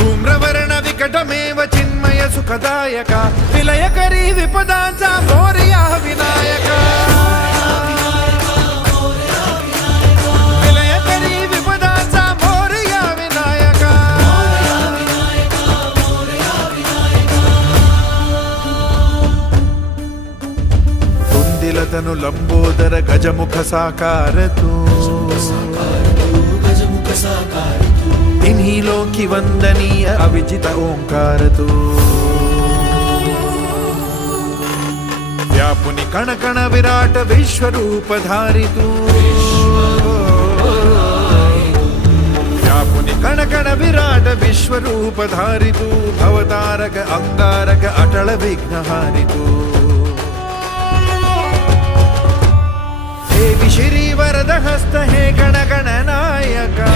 धूम्रवर्ण विकटमेव चिन्मय सुखदायक विलयकरी विपदांचा मोरया विनायक विलयकरी विपदांचा मोरया विनायक कुंदिलतनु लंबोदर गजमुख साकार तू इन्हीं की वंदनीय अविजित ओंकार तू व्यापुनि कण कण विराट विश्वरूप धारी तू व्यापुनि कण कण विराट विश्वरूप धारी तू भवतारक अंगारक अटल विघ्नहारी तू देवी श्री वरद हस्त हे गण गण नायका